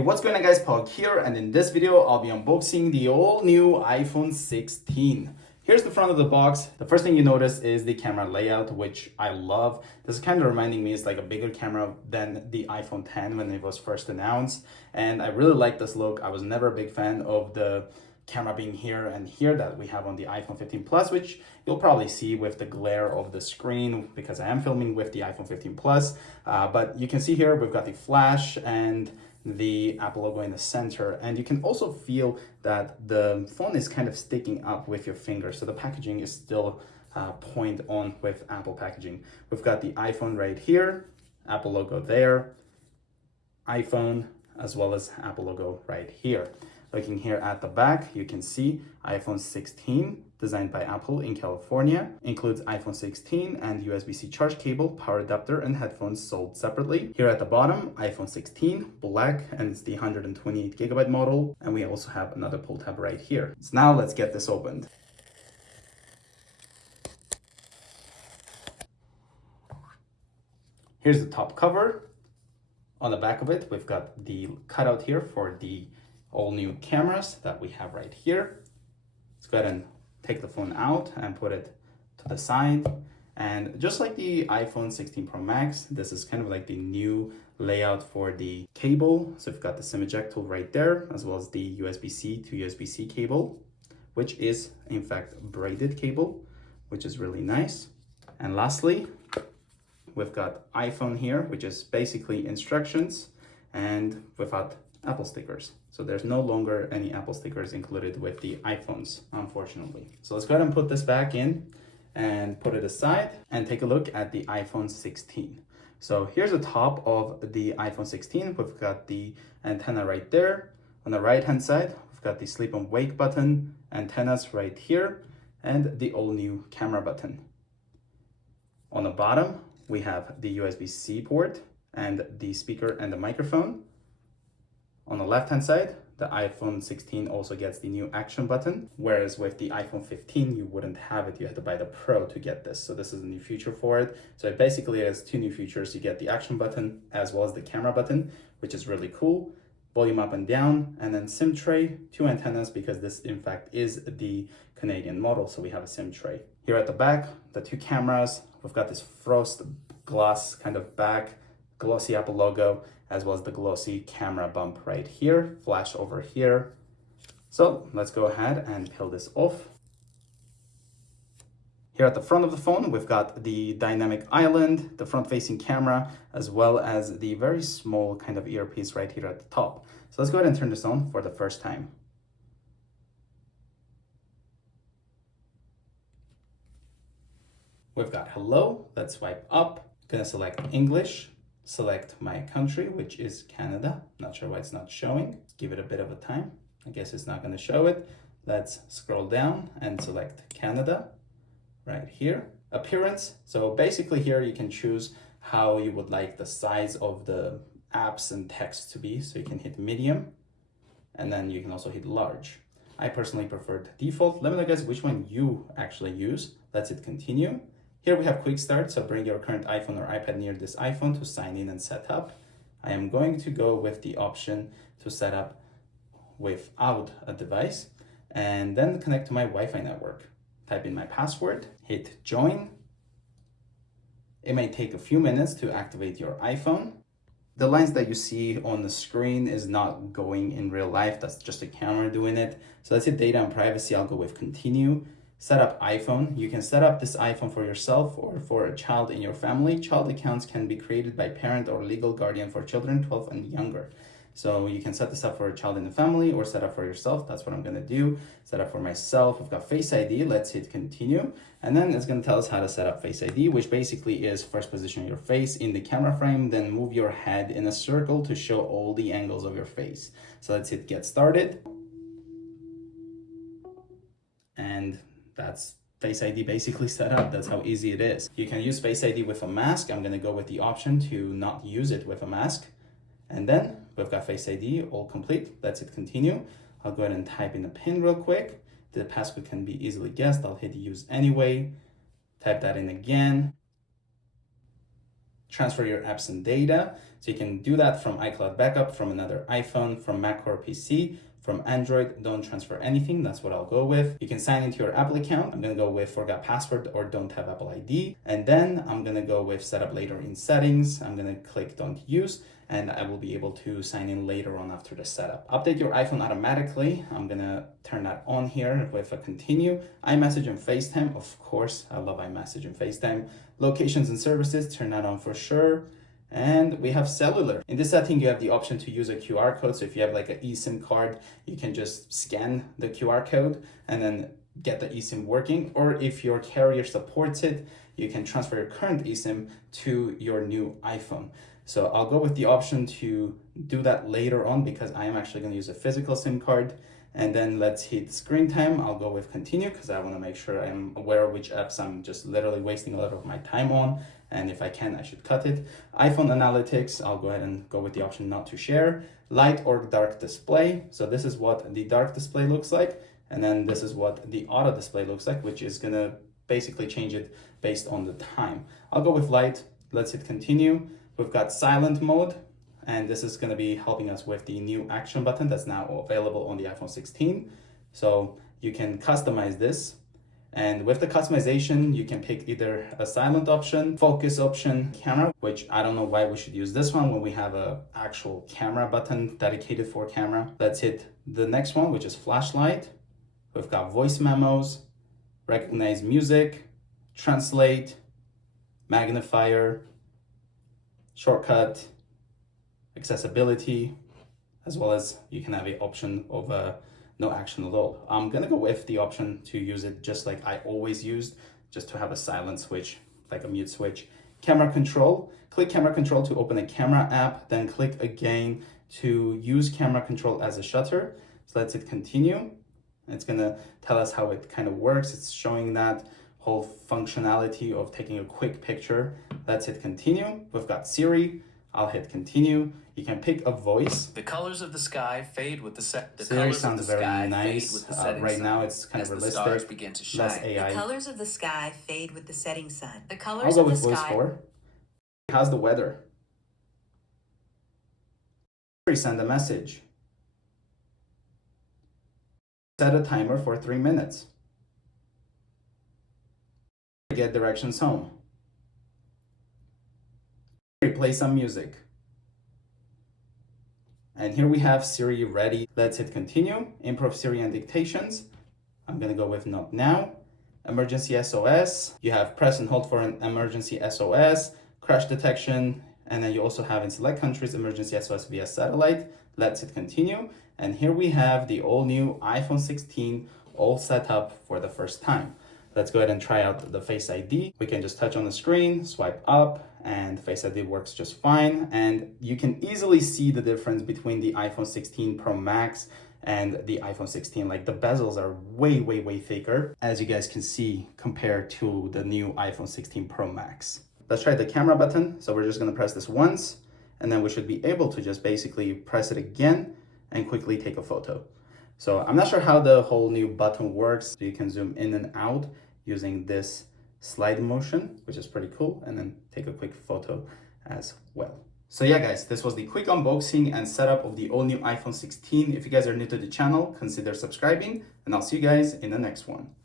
Hey, what's going on guys, Pog here, and in this video I'll be unboxing the all new iPhone 16. Here's the front of the box. The first thing you notice is the camera layout, which I love. This is kind of reminding me it's like a bigger camera than the iPhone 10 when it was first announced, and I really like this look. I was never a big fan of the camera being here and here that we have on the iPhone 15 Plus, which you'll probably see with the glare of the screen because I am filming with the iPhone 15 Plus. But you can see here we've got the flash and the Apple logo in the center, and you can also feel that the phone is kind of sticking up with your finger, so the packaging is still point on with Apple packaging. We've got the iPhone right here, Apple logo there, iPhone, as well as Apple logo right here. Looking here at the back, you can see iPhone 16, designed by Apple in California. Includes iPhone 16 and USB-C charge cable, power adapter, and headphones sold separately. Here at the bottom, iPhone 16, black, and it's the 128GB model. And we also have another pull tab right here. So now let's get this opened. Here's the top cover. On the back of it, we've got the cutout here for the all new cameras that we have right here. Let's go ahead and take the phone out and put it to the side. And just like the iPhone 16 Pro Max, this is kind of like the new layout for the cable. So we've got the SIM eject tool right there, as well as the USB-C to USB-C cable, which is in fact braided cable, which is really nice. And lastly, we've got iPhone here, which is basically instructions and without Apple stickers. So there's no longer any Apple stickers included with the iPhones, unfortunately. So let's go ahead and put this back in and put it aside and take a look at the iPhone 16. So here's the top of the iPhone 16. We've got the antenna right there. On the right hand side, we've got the sleep and wake button, antennas right here, and the all new camera button. On the bottom, we have the USB-C port and the speaker and the microphone. On the left-hand side, the iPhone 16 also gets the new action button, whereas with the iPhone 15, you wouldn't have it. You had to buy the Pro to get this. So this is a new feature for it. So it basically has two new features. You get the action button as well as the camera button, which is really cool. Volume up and down, and then SIM tray, two antennas, because this in fact is the Canadian model. So we have a SIM tray. Here at the back, the two cameras, we've got this frost glass kind of back, glossy Apple logo, as well as the glossy camera bump right here, flash over here. So let's go ahead and peel this off. Here at the front of the phone, we've got the dynamic island, the front-facing camera, as well as the very small kind of earpiece right here at the top. So let's go ahead and turn this on for the first time. We've got hello, let's swipe up. Gonna select English. Select my country, which is Canada. Not sure why it's not showing. Give it a bit of a time. I guess it's not going to show it. Let's scroll down and select Canada right here. Appearance. So basically here you can choose how you would like the size of the apps and text to be. So you can hit medium, and then you can also hit large. I personally prefer the default. Let me know guys which one you actually use. Let's hit continue. Here we have quick start, so bring your current iPhone or iPad near this iPhone to sign in and set up. I am going to go with the option to set up without a device and then connect to my Wi-Fi network. Type in my password, hit join. It may take a few minutes to activate your iPhone. The lines that you see on the screen is not going in real life, that's just a camera doing it. So let's hit data and privacy, I'll go with continue. Set up iPhone. You can set up this iPhone for yourself or for a child in your family. Child accounts can be created by parent or legal guardian for children 12 and younger. So you can set this up for a child in the family or set up for yourself. That's what I'm gonna do. Set up for myself. We've got Face ID. Let's hit continue. And then it's gonna tell us how to set up Face ID, which basically is first position your face in the camera frame, then move your head in a circle to show all the angles of your face. So let's hit get started. And that's Face ID basically set up. That's how easy it is. You can use Face ID with a mask. I'm gonna go with the option to not use it with a mask. And then we've got Face ID all complete. Let's hit continue. I'll go ahead and type in a PIN real quick. The passcode can be easily guessed. I'll hit use anyway. Type that in again. transfer your apps and data. So you can do that from iCloud backup, from another iPhone, from Mac or PC, from Android. Don't transfer anything. That's what I'll go with. You can sign into your Apple account. I'm going to go with forgot password or don't have Apple ID. And then I'm going to go with setup later in settings. I'm going to click don't use, and I will be able to sign in later on after the setup. Update your iPhone automatically. I'm going to turn that on here with a continue. iMessage and FaceTime. Of course, I love iMessage and FaceTime. Locations and services, turn that on for sure. And we have cellular. In this setting, you have the option to use a QR code. So if you have like an eSIM card, you can just scan the QR code and then get the eSIM working. Or if your carrier supports it, you can transfer your current eSIM to your new iPhone. So I'll go with the option to do that later on because I am actually going to use a physical SIM card. And then let's hit screen time. I'll go with continue because I want to make sure I'm aware of which apps I'm just literally wasting a lot of my time on. And if I can, I should cut it. iPhone analytics, I'll go ahead and go with the option not to share. Light or dark display. So this is what the dark display looks like. And then this is what the auto display looks like, which is going to basically change it based on the time. I'll go with light. Let's hit continue. We've got silent mode. And this is going to be helping us with the new action button that's now available on the iPhone 16. So you can customize this. And with the customization, you can pick either a silent option, focus option, camera, which I don't know why we should use this one when we have an actual camera button dedicated for camera. Let's hit the next one, which is flashlight. We've got voice memos, recognize music, translate, magnifier, shortcut, accessibility, as well as you can have an option of no action at all. I'm gonna go with the option to use it just like I always used, just to have a silent switch, like a mute switch. Camera control, click camera control to open a camera app, then click again to use camera control as a shutter. So let's hit continue. It's gonna tell us how it kind of works. It's showing that whole functionality of taking a quick picture. Let's hit continue. We've got Siri. I'll hit continue. You can pick a voice. The colors of the sky fade with the set. The Siri colors sounds of the very sky nice. fade with the setting Right sun. now it's kind As of the stars realistic, begin to less shine. AI. The colors of the sky fade with the setting sun. The I'll colors go of the with voice sky. 4. How's the weather? Siri, send a message. Set a timer for 3 minutes. Get directions home. Play some music. And here we have Siri ready. Let's hit continue. Improve Siri and dictations. I'm gonna go with not now. Emergency SOS. You have press and hold for an emergency SOS, crash detection, and then you also have in select countries emergency SOS via satellite. Let's hit continue. And here we have the all new iPhone 16 all set up for the first time. Let's go ahead and try out the Face ID. We can just touch on the screen, swipe up, and Face ID works just fine. And you can easily see the difference between the iPhone 16 Pro Max and the iPhone 16. Like the bezels are way, way, way thicker, as you guys can see, compared to the new iPhone 16 Pro Max. Let's try the camera button. So we're just gonna press this once, and then we should be able to just basically press it again and quickly take a photo. So I'm not sure how the whole new button works. You can zoom in and out using this slide motion, which is pretty cool, and then take a quick photo as well. So yeah, guys, this was the quick unboxing and setup of the all new iPhone 16. If you guys are new to the channel, consider subscribing, and I'll see you guys in the next one.